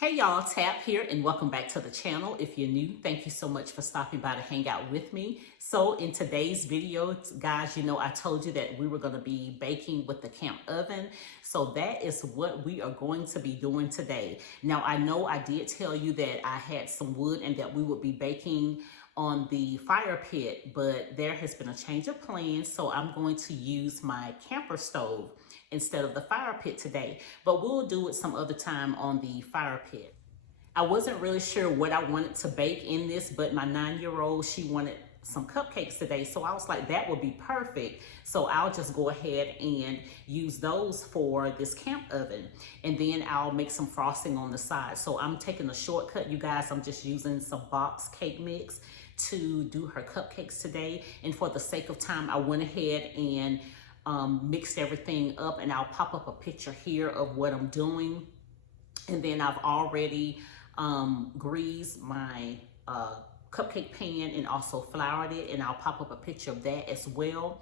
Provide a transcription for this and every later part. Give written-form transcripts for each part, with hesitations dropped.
Hey y'all, Tap here and welcome back to the channel. If you're new, thank you so much for stopping by to hang out with me. So in today's video, guys, I told you that we were going to be baking with the camp oven. So that is what we are going to be doing today. Now, I know I did tell you that I had some wood and that we would be baking on the fire pit, but there has been a change of plans. So I'm going to use my camper stove instead of the fire pit today, but we'll do it some other time on the fire pit. I wasn't really sure what I wanted to bake in this, but my 9-year-old, she wanted some cupcakes today. So I was like, that would be perfect. So I'll just go ahead and use those for this camp oven. And then I'll make some frosting on the side. So I'm taking a shortcut, you guys. I'm just using some box cake mix to do her cupcakes today. And for the sake of time, I went ahead and mixed everything up, and I'll pop up a picture here of what I'm doing. And then I've already greased my cupcake pan and also floured it, and I'll pop up a picture of that as well.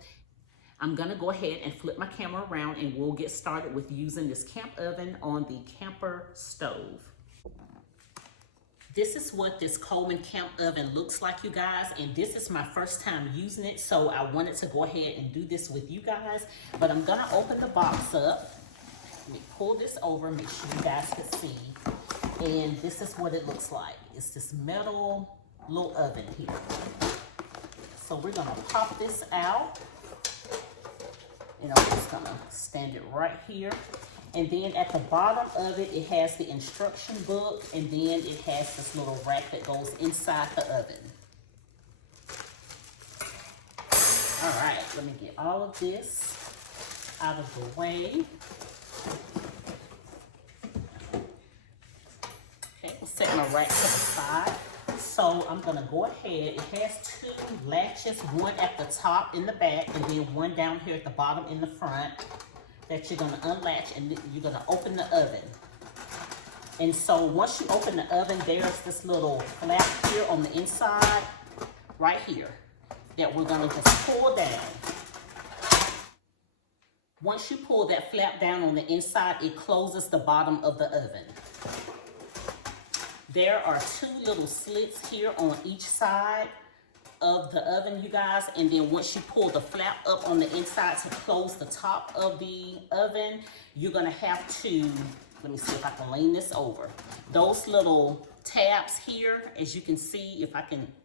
I'm gonna go ahead and flip my camera around and we'll get started with using this camp oven on the camper stove. This is what this Coleman camp oven looks like, you guys, and this is my first time using it, so I wanted to go ahead and do this with you guys. But I'm gonna open the box up. Let me pull this over, make sure you guys can see. And this is what it looks like. It's this metal little oven here. So we're gonna pop this out, and I'm just gonna stand it right here. And then at the bottom of it, it has the instruction book, and then it has this little rack that goes inside the oven. All right, let me get all of this out of the way. Okay, I'll set my rack to the side. So I'm gonna go ahead, it has 2 latches, one at the top in the back, and then one down here at the bottom in the front, that you're gonna unlatch, and you're gonna open the oven. And so once you open the oven, there's this little flap here on the inside, right here, that we're gonna just pull down. Once you pull that flap down on the inside, it closes the bottom of the oven. There are 2 little slits here on each side of the oven, you guys, and then once you pull the flap up on the inside to close the top of the oven, you're gonna have to, let me see if I can lean this over. Those little tabs here, as you can see,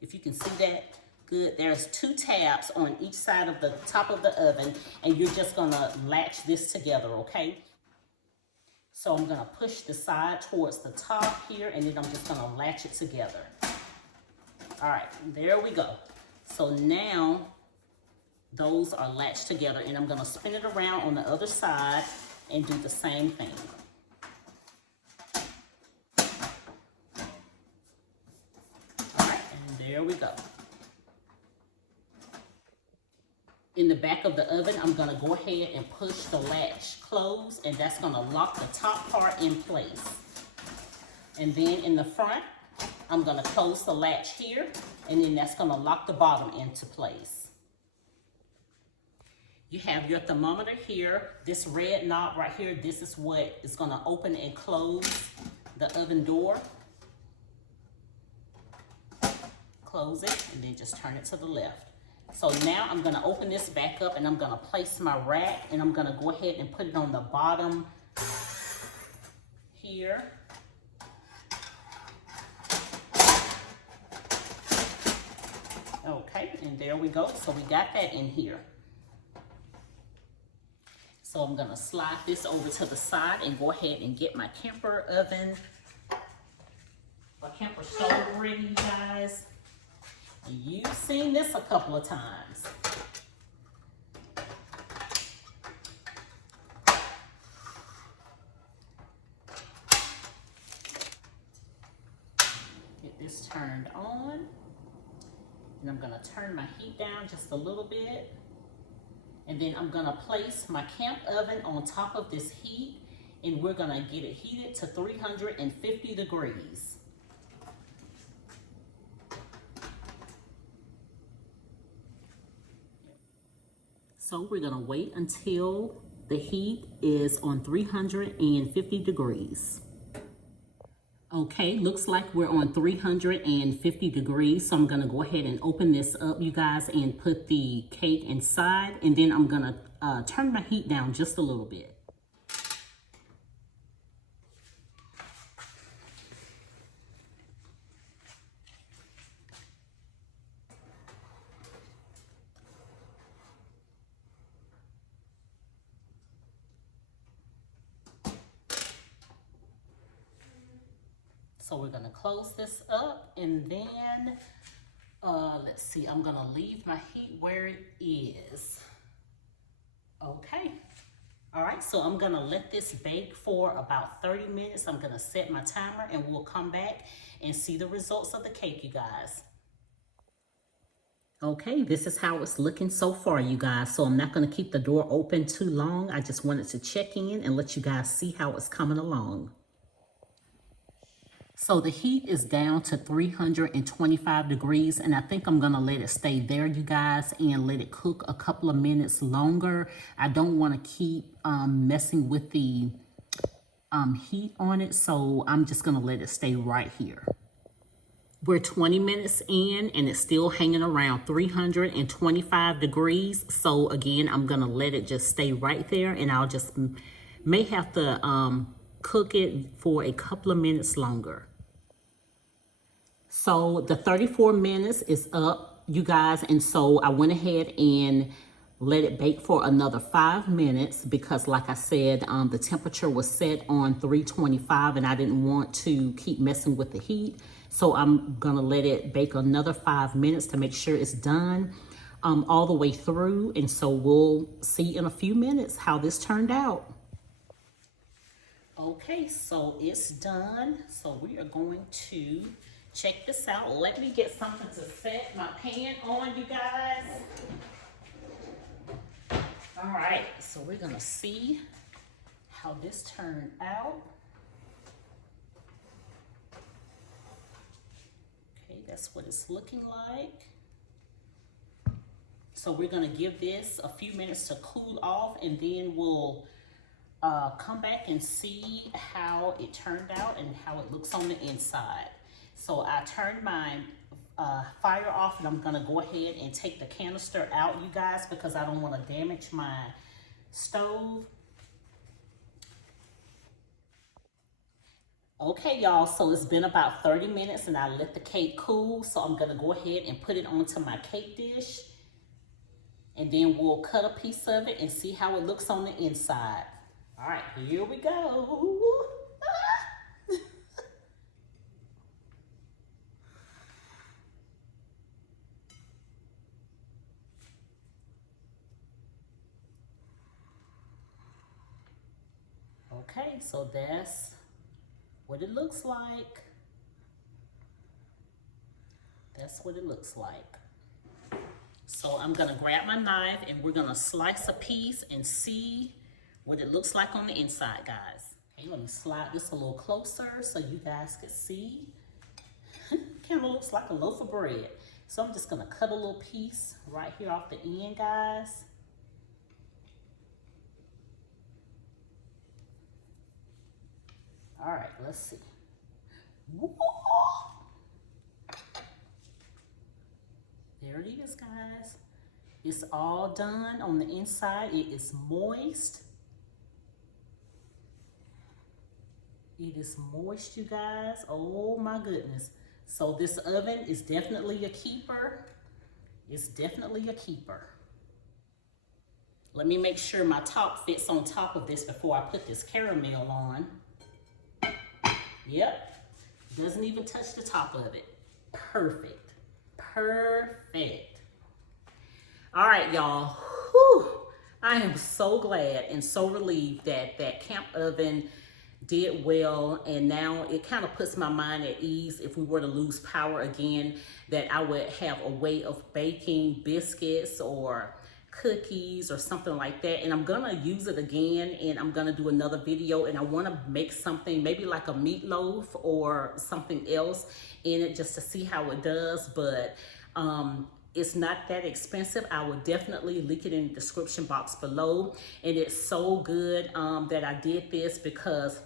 if you can see that good, there's 2 tabs on each side of the top of the oven, and you're just gonna latch this together, okay? So I'm gonna push the side towards the top here, and then I'm just gonna latch it together. All right, there we go. So now those are latched together, and I'm gonna spin it around on the other side and do the same thing. All right, and there we go. In the back of the oven, I'm gonna go ahead and push the latch closed, and that's gonna lock the top part in place. And then in the front, I'm gonna close the latch here, and then that's gonna lock the bottom into place. You have your thermometer here. This red knob right here, this is what is gonna open and close the oven door. Close it, and then just turn it to the left. So now I'm gonna open this back up, and I'm gonna place my rack, and I'm gonna go ahead and put it on the bottom here. Okay, and there we go. So we got that in here. So I'm gonna slide this over to the side and go ahead and get my camper oven, my camper stove ready, you guys. You've seen this a couple of times. Get this turned on. And I'm gonna turn my heat down just a little bit. And then I'm gonna place my camp oven on top of this heat, and we're gonna get it heated to 350 degrees. So we're gonna wait until the heat is on 350 degrees. Okay, looks like we're on 350 degrees. So I'm gonna go ahead and open this up, you guys, and put the cake inside. And then I'm gonna turn my heat down just a little bit. So we're gonna close this up, and then let's see, I'm gonna leave my heat where it is. Okay. All right, so I'm gonna let this bake for about 30 minutes. I'm gonna set my timer and we'll come back and see the results of the cake, you guys. Okay, this is how it's looking so far, you guys. So I'm not gonna keep the door open too long. I just wanted to check in and let you guys see how it's coming along. So the heat is down to 325 degrees, and I think I'm gonna let it stay there, you guys, and let it cook a couple of minutes longer. I don't wanna keep messing with the heat on it, so I'm just gonna let it stay right here. We're 20 minutes in and it's still hanging around 325 degrees. So again, I'm gonna let it just stay right there, and I'll just may have to cook it for a couple of minutes longer. So the 34 minutes is up, you guys, and so I went ahead and let it bake for another 5 minutes because, like I said, the temperature was set on 325 and I didn't want to keep messing with the heat. So I'm gonna let it bake another 5 minutes to make sure it's done all the way through. And so we'll see in a few minutes how this turned out. Okay, so it's done. So we are going to check this out. Let me get something to set my pan on, you guys. All right, so we're gonna see how this turned out. Okay, that's what it's looking like. So we're gonna give this a few minutes to cool off, and then we'll come back and see how it turned out and how it looks on the inside. So I turned my fire off, and I'm gonna go ahead and take the canister out, you guys, because I don't wanna damage my stove. Okay, y'all, so it's been about 30 minutes and I let the cake cool. So I'm gonna go ahead and put it onto my cake dish, and then we'll cut a piece of it and see how it looks on the inside. All right, here we go. Okay, so that's what it looks like. That's what it looks like. So I'm gonna grab my knife and we're gonna slice a piece and see what it looks like on the inside, guys. Okay, let me slide this a little closer so you guys can see. Kind of looks like a loaf of bread. So I'm just gonna cut a little piece right here off the end, guys. All right, let's see. Whoa! There it is, guys. It's all done on the inside. It is moist. It is moist, you guys. Oh my goodness. So this oven is definitely a keeper. It's definitely a keeper. Let me make sure my top fits on top of this before I put this caramel on. Yep, doesn't even touch the top of it. Perfect, perfect. All right, y'all. Whew. I am so glad and so relieved that that camp oven did well, and now it kind of puts my mind at ease if we were to lose power again, that I would have a way of baking biscuits or cookies or something like that. And I'm gonna use it again, and I'm gonna do another video, and I want to make something maybe like a meatloaf or something else in it just to see how it does. But it's not that expensive. I will definitely link it in the description box below. And it's so good that I did this because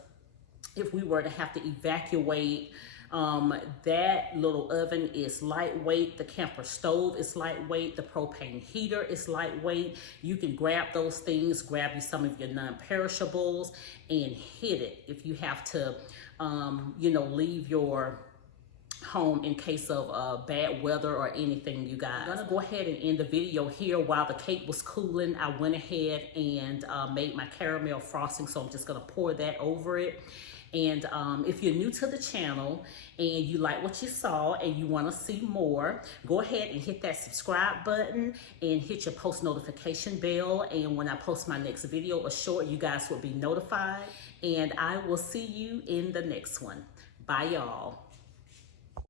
if we were to have to evacuate. That little oven is lightweight. The camper stove is lightweight. The propane heater is lightweight. You can grab those things, grab you some of your non-perishables and hit it if you have to, you know, leave your home in case of bad weather or anything, you guys. I'm gonna go ahead and end the video here. While the cake was cooling, I went ahead and made my caramel frosting, so I'm just gonna pour that over it. And if you're new to the channel and you like what you saw and you want to see more, go ahead and hit that subscribe button and hit your post notification bell. And when I post my next video or short, you guys will be notified. And I will see you in the next one. Bye, y'all.